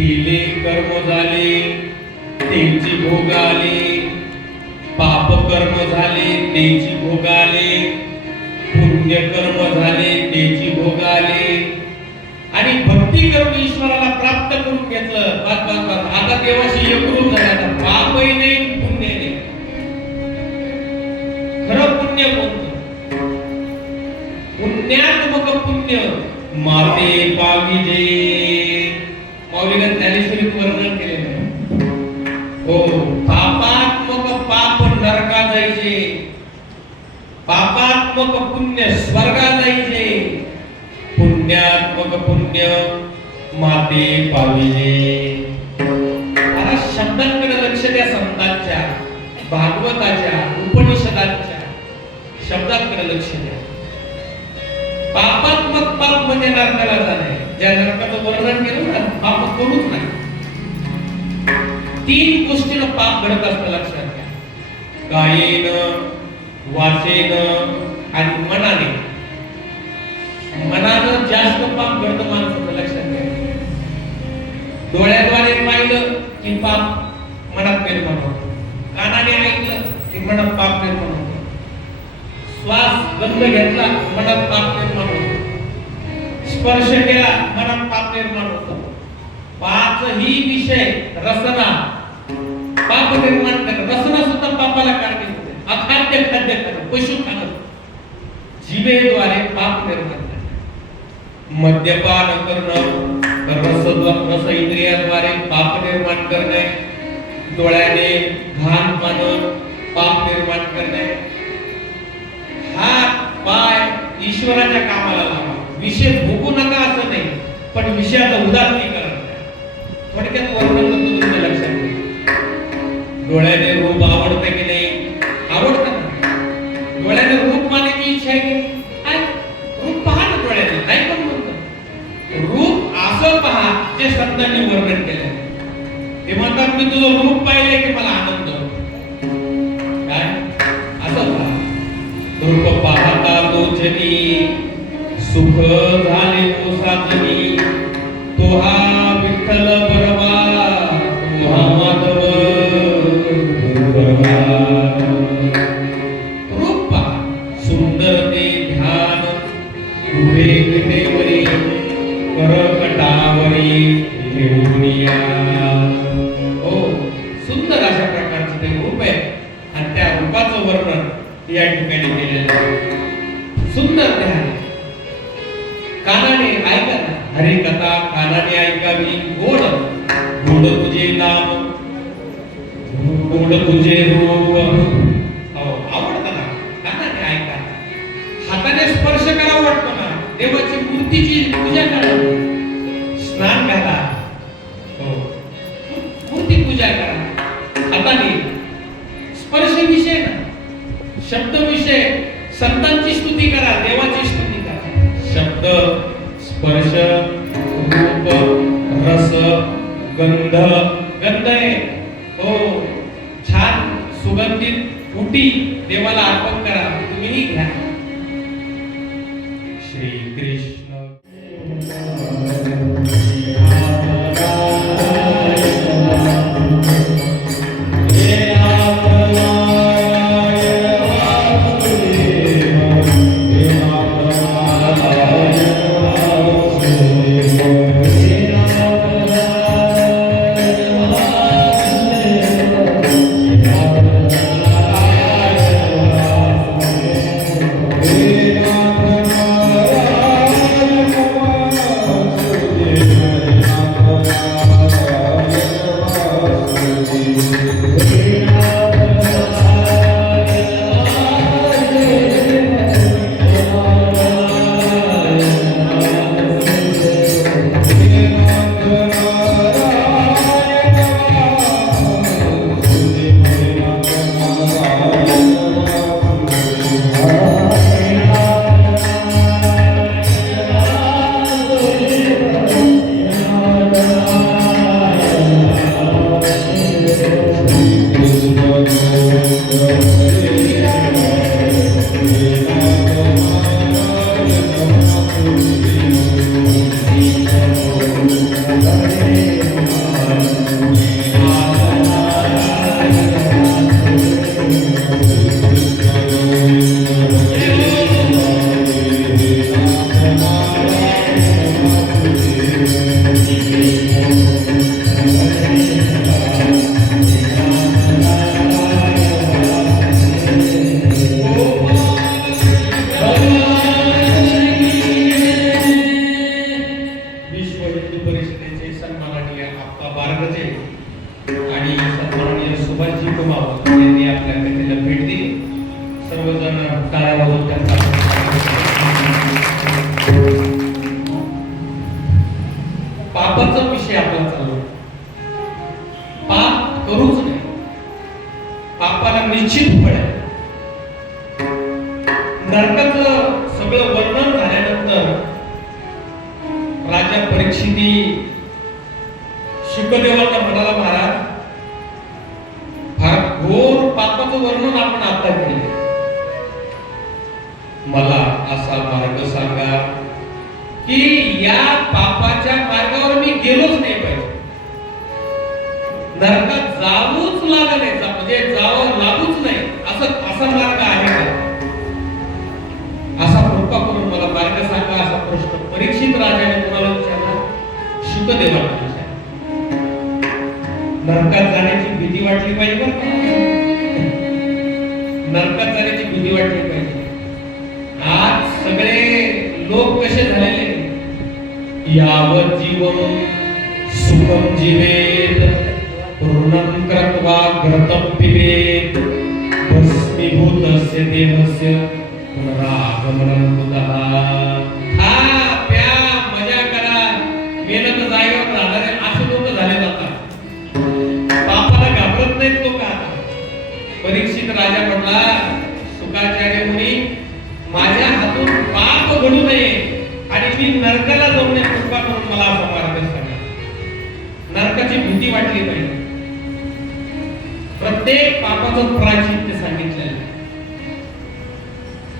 केले कर्म झाले तेची भोगाले, पाप कर्म झाले तेची भोगाले, पुण्य कर्म झाले तेची भोगाले, आणि भक्ती करून ईश्वराला प्राप्त करून घेतलं. बस बस बस आता देवाशी एकरूप झाला. पापही नाही पुण्य नाही. खरं पुण्य कोणतं? पुण्यात्मक पुण्य माते पाविजे. मौलिक ज्ञानेश्वरीत वर्णन केलेलं. हो, पापात्मक पाप नरका जायचे, पापात्मक पुण्य स्वर्गा जायचे, पुण्यात्मक पुण्य माते पाविजे. आता शब्दांकडे लक्ष द्या. संतांच्या, भागवताच्या, उपनिषदांच्या शब्दांकडे लक्ष द्या. पापात्मक पाप म्हणजे नरकाला जाणे. ज्या नरकाचं वर्णन केलं ना, पाप करूच नाही. 3 गोष्टीनं पाप घडत असतं लक्षात घ्या. कायेनं, वाचेनं आणि मनाने. मनानं जास्त पाप घडतं माणसाचं लक्षात घ्या. डोळ्याद्वारे पाहिलं की पाप मनात निर्माण होतो. कानाने ऐकलं की मनात पाप निर्माण होतो. श्वास गंध घेतला मनात पाप निर्माण होतो. स्पर्श केला मनात पाप निर्माण होतो. 5ही विषय रसना पाप निर्माण करतात. रसना सुद्धा पापाला कारणीभूत होते. अखाद्य खाद्य खाणं, पशु खाणं जिभेद्वारे पाप निर्माण करतात. मद्यपान करणं, रस इंद्रियाद्वारे पाप निर्माण करणे. डोळ्याने घाण पाहणं पाप निर्माण करणे. हात पाय ईश्वराच्या कामाला लावा. विषय भोगू नका असं नाही, पण विषयाचं उदात्तीकरण थोडक्यात वर्णन करतो. तुमच्या लक्षात घ्या. डोळ्याने रूप आवडतं की नाही? आवडतं ना. डोळ्याने रूप पाहण्याची इच्छा आहे की रूप पहा ना डोळ्याने, नाही पण म्हणतो रूप असं पहा जे संतांनी वर्णन केलं. ते म्हणतात मी तुझं रूप पाहिले की मला आनंद होतो. काय असं पहा. रूप पाहता तोचनी सुख झाले तो साजनी. तो हा विठ्ठल बरवा, तो हा माधव बरवा. रूप पहा, सुंदर ते ध्यान उभे विटेवरी करकटावरी घेऊनिया. हो, सुंदर अशा प्रकारचे ते रूप आहे आणि त्या रूपाचं वर्णन या ठिकाणी केलेलं आहे. सुंदर ध्यान. कानाने ऐका ना, हरी कथा कानाने ऐकावी. गोड गोड तुझे नाम, गोड तुझे रूप. हो, आवडतं ना. कानाने ऐका. हाताने स्पर्श करावा वाटतो ना. देवाची मूर्तीची पूजा करा. स्नान घाला. हो, मूर्ती पूजा करा. हाताने स्पर्श विषय ना, शब्द विषय संतांची स्तुती करा, देवाची स्तुती करा. शब्द, स्पर्श, रूप, रस, गंध. गंध आहे हो, छान सुगंधित फुटी देवाला अर्पण करा. तुम्हीही घ्या. श्री कृष्ण. विश्व हिंदू परिषदेचे सन्माननीय आप्पा बारगजे आणि सन्माननीय सुभाषजी कुमार यांनी आपल्या कथेला भेट दिली. सर्वजण टाळ्या वाजवून त्यांचा पापाचा विषय आपला चालू. पाप करूच नाही, पापाला निश्चित फळ आहे. नरकाचं सगळं वर्णन झाल्यानंतर राजा परीक्षिती शुकदेवांना म्हणाला, महाराज फार घोर पापाचं वर्णन आपण आता केले, मला असा मार्ग सांगा की या पापाच्या मार्गावर मी गेलोच नाही पाहिजे, नरकात जाऊच लागले, म्हणजे जावं लागूच नाही, असा मार्ग आहे का? असा कृपा करून मला मार्ग सांगा, असा प्रश्न परीक्षित राजाने कोणाला विचारला? शुकदेवाला विचारला. नरकात जाण्याची भीती वाटली पाहिजे का? नरकात जाण्याची भीती वाटली पाहिजे. आज सगळे लोक कसे झालेले, यावत जीवन सुखम जीवेत ऋणं कृत्वा घृतं पिबेत भस्मीभूतस्य देहस्य पुनरागमनं कुतः. खा प्या मजा करा, मेहनत जागेवर राहणारे असे लोक झाले जातात. पापाला घाबरत नाहीत लोक. आता परीक्षित राजा म्हणला, शुकाचार्य मुनी माझ्या हातून पाप घडू नये आणि मी नरकाला जाऊ नये, कृपा करून मला असा मार्ग सांगा. नरकाची भीती वाटली पाहिजे. प्रत्येक पापाचं प्रायश्चित्त सांगितलेलं आहे.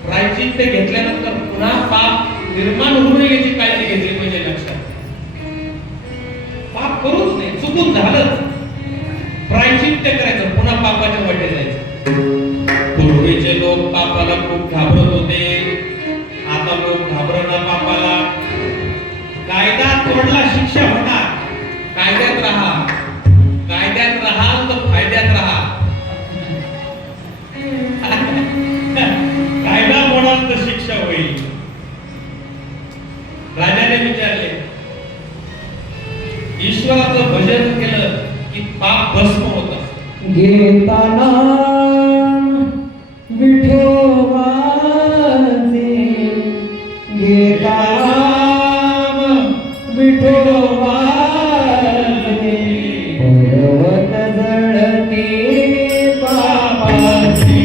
प्रायश्चित्त घेतल्यानंतर पुन्हा पाप निर्माण होऊ नये याची काळजी घेतली पाहिजे. लक्षात, पाप करूच नाही, चुकून झालंच, प्रायश्चित्त करायचं, पुन्हा पापाच्या वाटे जायचं. पूर्वीचे लोक पापाला खूप घाबरत होते, आता लोक घाबरना पापाला. कायदा तोडला शिक्षा होणार, कायद्यात राहा, कायद्यात राहाल तर फायद्यात राहा. कायदा मोडाल तर शिक्षा होईल. राजाने विचारले, ईश्वराचं भजन केलं की पाप भस्म होत असत. घेताना विठोबाचे घेताना विठोबाचे पर्वत जळते पापाचे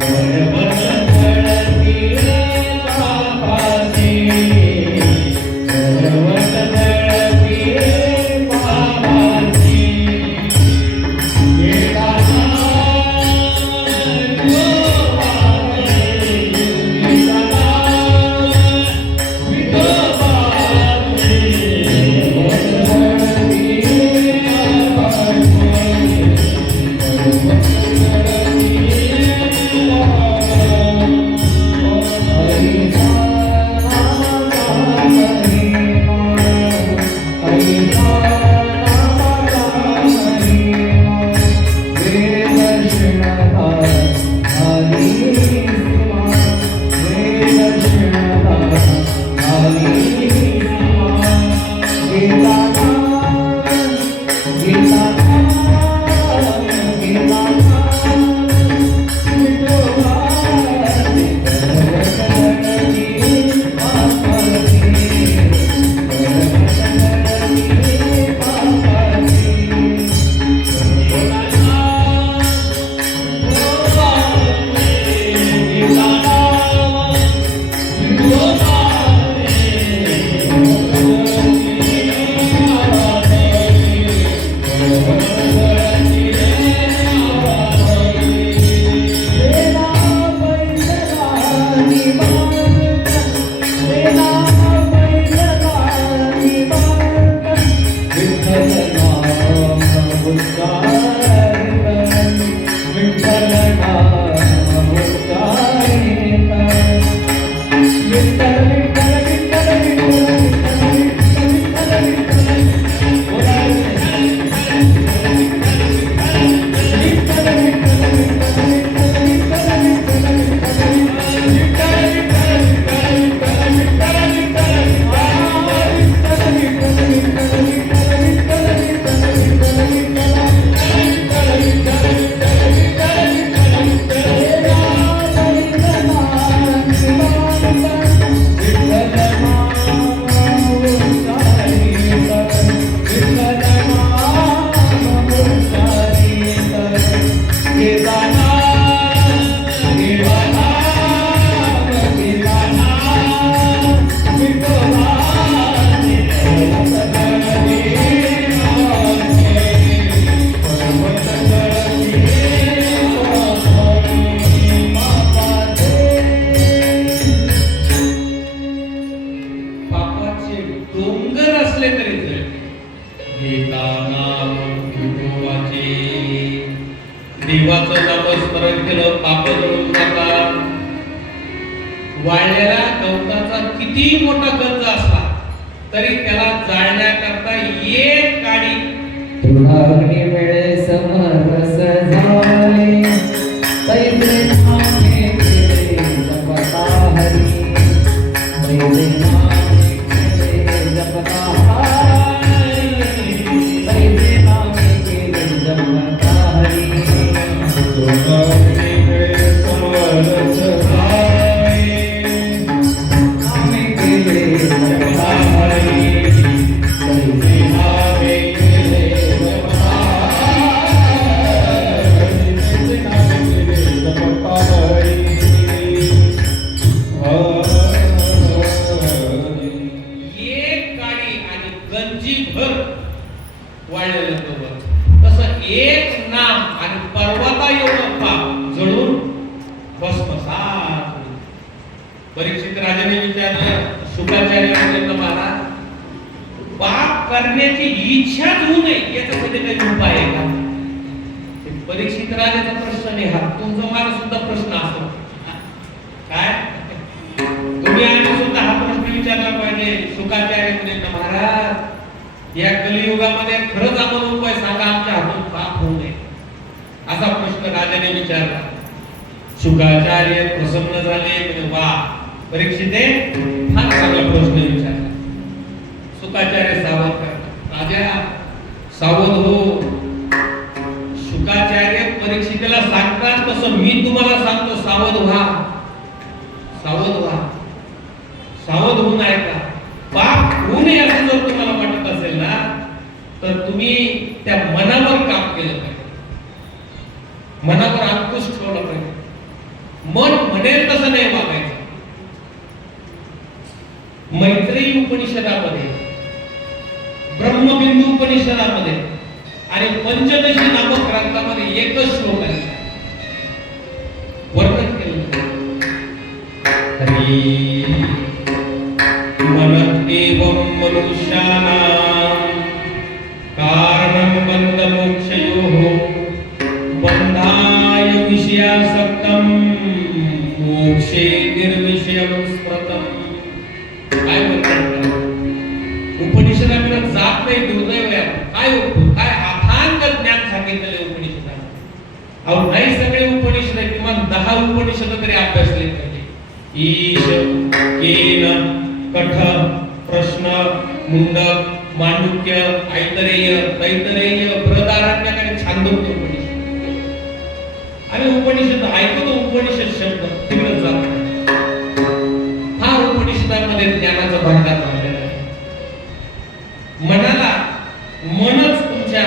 पर्वत जळते पापाचे पर्वत जळते पापाचे. नाम विठोबाचे. देवाचं नामस्मरण केलं पाप जळून जातात. वाळलेला गवताचा किती मोठा गंज असला तरी त्याला जाळण्याकरता एक काडी तृणाग्नी मिळे समरस झाले तैसे नामे केले जपता हरी तैसे नामे केले जपता हरी तैसे नामे केले जपता हरी तृणाग्नी मिळे समरस झाले नामे केले जपता हरी तैसे नामे केले जपता एक काडी आणि गंजी भर वाळलेलं गवत. तसं एक नाम आणि पर्वता एवढं पाप जळून भस्मसात होईल. परीक्षित राजाने विचारलं शुकाचार्य महाराज, पाप करण्याची इच्छाच होऊ नये याच्यासाठी काही उपाय आहे का? ते परीक्षित राजाचा प्रश्न नाही हा, तुमचा मला सुद्धा प्रश्न असतो. काय तुम्ही आणि सुद्धा हा प्रश्न विचारला पाहिजे. शुकाचार्य म्हणे महाराज, या कलियुगामध्ये खरंच आपण उपाय सांगा, आमच्या हातून पाप होऊ नये असा प्रश्न राजाने विचारला. शुकाचार्य प्रसन्न झाले, म्हणजे वा परीक्षिते फार चांगला प्रश्न विचारला. शुकाचार्य सावध करतात, राजा सावध हो. शुकाचार्य परीक्षितेला सांगतात तसं मी तुम्हाला सांगतो, सावध व्हा, सावध व्हा. सावध होऊन ऐका. पाप होऊ नये असं जर तुम्हाला वाटत असेल ना, तर तुम्ही त्या मनावर काम केलं पाहिजे, मनावर अंकुश ठेवला पाहिजे. मन म्हणेल तसं नाही वागायचं. मैत्रेयी उपनिषदामध्ये, ब्रह्मबिंदू उपनिषदामध्ये आणि पंचदशी नामक ग्रंथामध्ये एकच श्लोक आहे वर्णन केलं. हरी मनत एवं मनुष्यानां कारणं बंध मोक्षयोः बंधाय विषयासक्तं मोक्षे निर्विषयं स्मृतं. काय म्हणतात उपनिषदाकडे जात नाही, दुर्दैव आहे. काय अथांग ज्ञान सांगितलेले उपनिषदात. अहो नाही सगळे उपनिषद किमान 10 उपनिषद तरी अभ्यासले पाहिजे. ईश, केन, कठ, प्रश्न, मुंडक, मांडुक्य, ऐतरेय, तैतरेय, बृहदारण्यक आणि छांदोग्य उपनिषद. आणि उपनिषद ऐकतो, उपनिषद शब्द तिकडे जातो. हा उपनिषदामध्ये ज्ञानाचा भंडार भरलेला आहे. मनाला मनच तुमच्या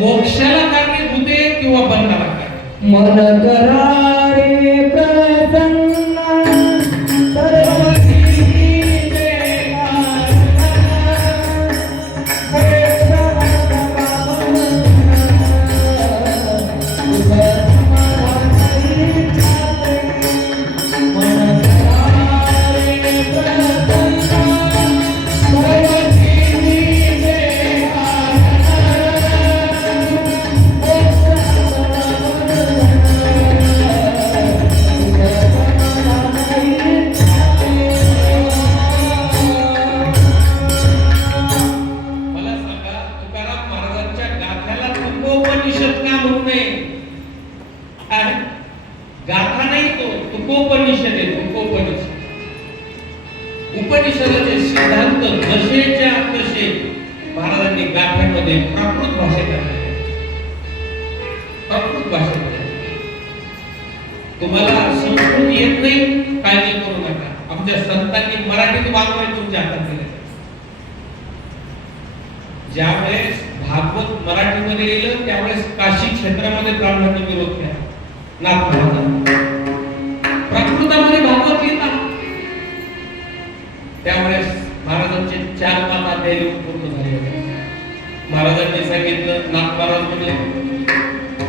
मोक्षाला कारणीभूत आहे किंवा बंधाला कारणीभूत. मन करारे प्रसन्न सर्व गाथा नाही, तो तुकोपनिषद आहे. तुकोपनिषद उपनिषदाचे सिद्धांत जसेच्या तसे महाराजांनी गाथ्यांमध्ये प्राकृत भाषेत आणले. प्राकृत भाषेमध्ये. तुम्हाला संस्कृत येत नाही, काळजी करू नका. आमच्या संतांनी मराठीत वाङ्मय तुमच्या हातात दिले. ज्यावेळेस भागवत मराठीमध्ये येईल त्यावेळेस काशी क्षेत्रामध्ये ब्राह्मणांनी विरोध केला. प्राकृतामध्ये भागवत गीता. त्यावेळेस महाराजांचे 4-5 अध्याय पूर्ण झाले होते. महाराजांनी सांगितलं, नागमहाराज म्हणजे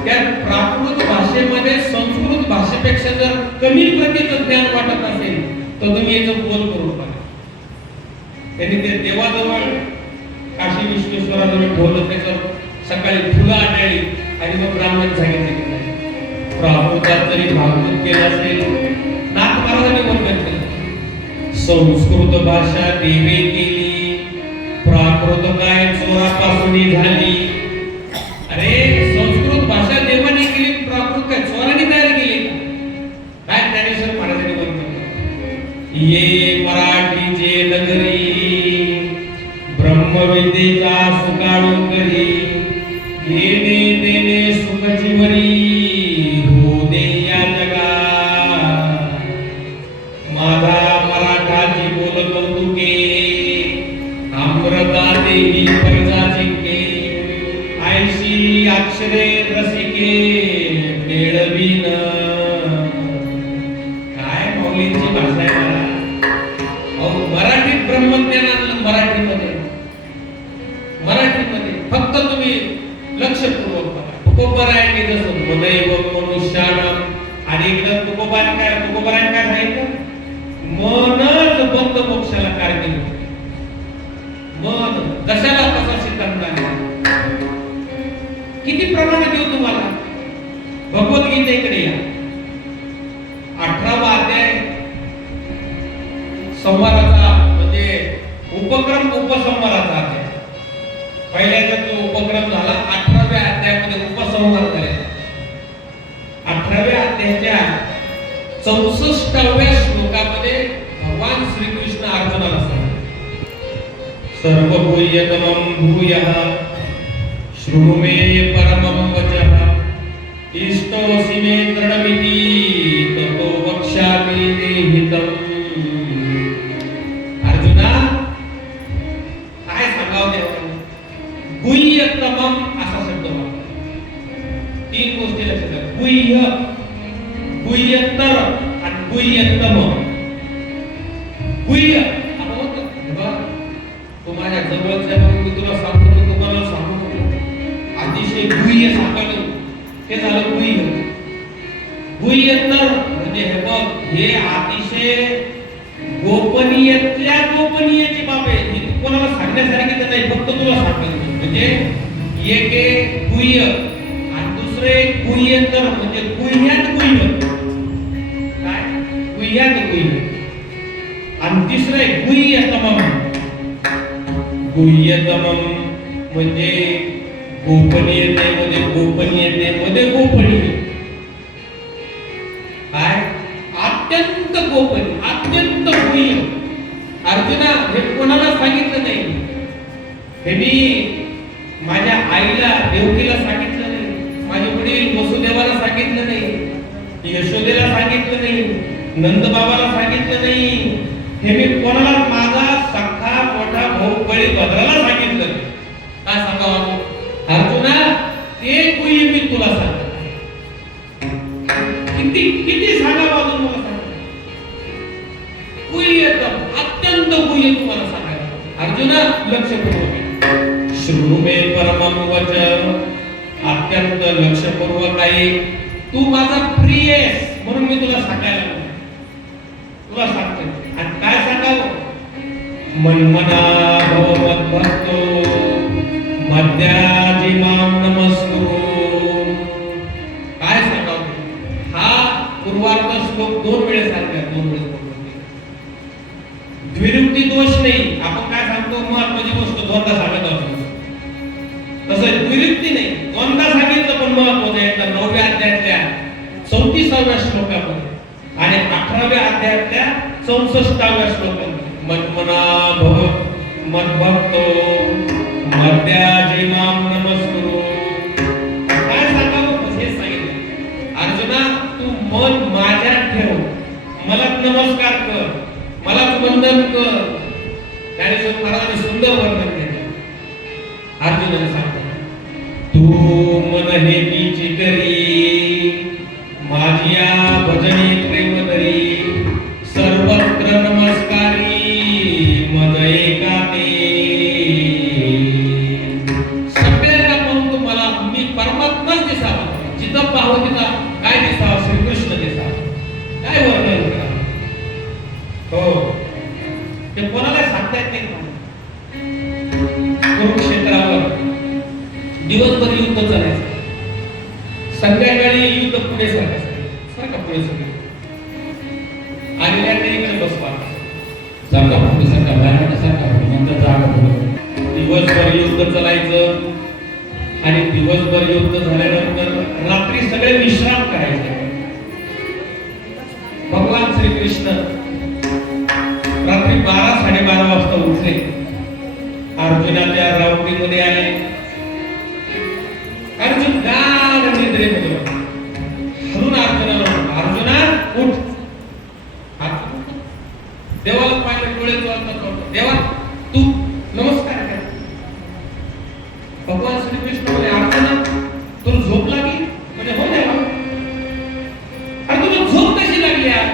त्या प्राकृत भाषेमध्ये संस्कृत भाषेपेक्षा जर कमी प्रतीचं ज्ञान वाटत असेल तर तुम्ही याचं बोध करू नका. त्यांनी ते देवाजवळ काशी विश्वेश्वर ईश्वराजवळ ठेवलं, त्याच्यावर सकाळी फुलं आढळली आणि मग ब्राह्मण सांगितले की नाही प्राकृतात जरी भागवत केलं असेल, नाथ महाराजांनी वर्णन केलं, संस्कृत भाषा देवे केली, प्राकृत काय चोरापासून झाली. अरे संस्कृत भाषा देवाने केली, प्राकृत काय चोराने तयार केली काय? ज्ञानेश्वर महाराजांनी वर्णन केलं, ये मराठीचे नगरी ब्रह्मविद्येचा सुकाळू करी, घेणे देणे सुख जीवरी हो दे या जगा. माझा मराठाची बोल कौतुके, अमृता देवी पैजा जिंके, ऐशी अक्षरे रसिके मेळवीन. काय मौलींची भाषा आहे मला. अहो मराठीत ब्रह्मज्ञान आणलं, मराठीमध्ये फक्त तुम्ही लक्षपूर्वक बघा. तुकोबरायांनी जसं मनैव मनुष्यानं, आणि इकडं तुकोबरायन काय सांगितलं, मनच बंद मोक्षाला कारणीभूत. मन कशाला कसा सिद्धांत आहे, किती प्रमाणे देऊ तुम्हाला. भगवद्गीतेकडे या, 18वा अध्याय संवादाचा म्हणजे उपक्रम उपसंवादाचा अध्याय. पहिल्याचा जो उपक्रम झाला 18व्या अध्यायामध्ये उपसंहार झाला. 18व्या अध्यायाच्या 64व्या श्लोकामध्ये भगवान श्रीकृष्ण अर्जुनाला सांगतात, सर्वभूयतमं भूयः शृणु मे परमं वचः, इष्टोऽसि मे दृढमिति ततो वक्ष्यामि ते हितम्. अर्जुना काय सांगावं देवाने, गुह्यतमम असा शब्द वापरला. 3 गोष्टी लक्षात घ्या, गुह्य, गुह्यतर आणि गुह्यतम. गुह्य आपण म्हणतो बघा, तू माझ्या जवळचा आहे, मी तुला सांगतो, तुम्हाला सांगतो, अतिशय गुह्य सांगतो, ते झालं गुह्य. गुह्यतर म्हणजे हे बघ, हे अतिशय गोपनीयतल्या गोपनीयची बाब आहे, ही कोणाला सांगण्यासारखी तर नाही, फक्त तुला सांगतो. म्हणजे एक आहे गुह्य आणि दुसरे गुह्यतर म्हणजे गुह्यात गुह्य. काय गुह्यात गुह्य. आणि तिसरे गुह्यतमम. गुह्यतमम म्हणजे गोपनीयतेमध्ये गोपनीय. काय अत्यंत गोपनीय, अत्यंत गुह्य. अर्जुना हे कोणाला सांगितलं नाही, हे मी माझ्या आईला देवकीला सांगितलं नाही, माझे वडील वसुदेवाला सांगितलं नाही, यशोदेला सांगितलं नाही, नंदबाबाला सांगितलं नाही, हे मी कोणाला माझा सख्खा मोठा भाऊ बळीभद्राला सांगितलं नाही. काय सांगावं अर्जुना, ते गुह्य मी तुला सांगतो. किती सांगावं अजून मला सांग. गुह्यतम, अत्यंत गुह्य तुम्हाला सांगायचं. अर्जुना लक्षपूर्वक शृणु मे परमं वचः, अत्यंत लक्षपूर्वक आहे, तू माझा प्रिय आहेस म्हणून मी तुला सांगायला लागलो, तुला सांगतोय. आणि काय सांगावं, मन्मना भव मद्भक्तो मध्याजी मां नमस्कुरु. काय सांगावं, हा पूर्वार्ध श्लोक 2 वेळेस सांगतात, 2 वेळेस. द्विरुक्ती दोष नाही, आपण काय सांगतो महत्वाची गोष्ट 2दा सांगत असतो, तसं द्विरुक्ती नाही, 2दा सांगितलं पण महत्वाचं आहे. 9व्या अध्यायातल्या 34व्या श्लोकामध्ये आणि 18व्या अध्यायातल्या 64व्या श्लोकामध्ये मन्मना भव मद्भक्तो मध्याजी मां नमस्कुरु. काय सांगावं हेच सांगितलं. अर्जुना तू मन माझ्यात ठेव, मला नमस्कार कर, मला वंदन कर. ज्ञानेश्वर महाराजांनी सुंदर वर्णन केलं. अर्जुनाने सांगितलं, तू मन हे नीची करी, माझिया भजनी प्रेम धरी, सर्वत्र नमस्कारी मद एका ते. सगळ्यांना म्हणतो मला मी परमात्माच दिसावा, जिथं पाहावं तिथं काय दिसावं, श्रीकृष्ण दिसावा. काय वर्णन करा. हो ते कोणाला सांगता येत नाही. कुरुक्षेत्रावर दिवसभर युद्ध चालायचं, संध्याकाळी युद्ध पुढे सारखं पुढे सगळे आलेल्या इकडे बसवा सारखा पुढे सारखा बाहेर सारखा नंतर जागा पुढे दिवसभर युद्ध चालायचं आणि दिवसभर युद्ध झाल्यानंतर रात्री सगळे विश्राम करायचे. भगवान श्रीकृष्ण रात्री 12-12:30 वाजता उठले, अर्जुनाच्या रावटीमध्ये आले. अर्जुन गाढ निद्रेमध्ये होता. म्हणून अर्जुना उठ. देवाला पाहिलं, डोळे चोळतात, देवा तू नमस्कार कर. भगवान श्रीकृष्ण म्हणे अर्जुना तुला झोप लागली? म्हणजे हो देवा. अरे तुला झोप कशी लागली आज?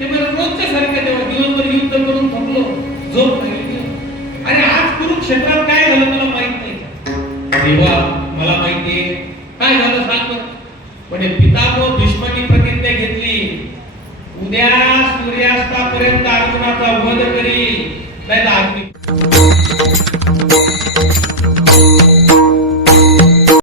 ते म्हणजे रोजच्या सारखं देवा, दिवसभर युद्ध करून थकलो, झोप लागली. अरे आज कुरुक्षेत्रात काय झालं तुला माहित नाही का? देवा मला माहितीये. काय झालं सांग बरं. म्हणजे पितामह भीष्मानी प्रतिज्ञा घेतली, उद्या सूर्यास्तापर्यंत अर्जुनाचा वध करी, नाही तर अग्नी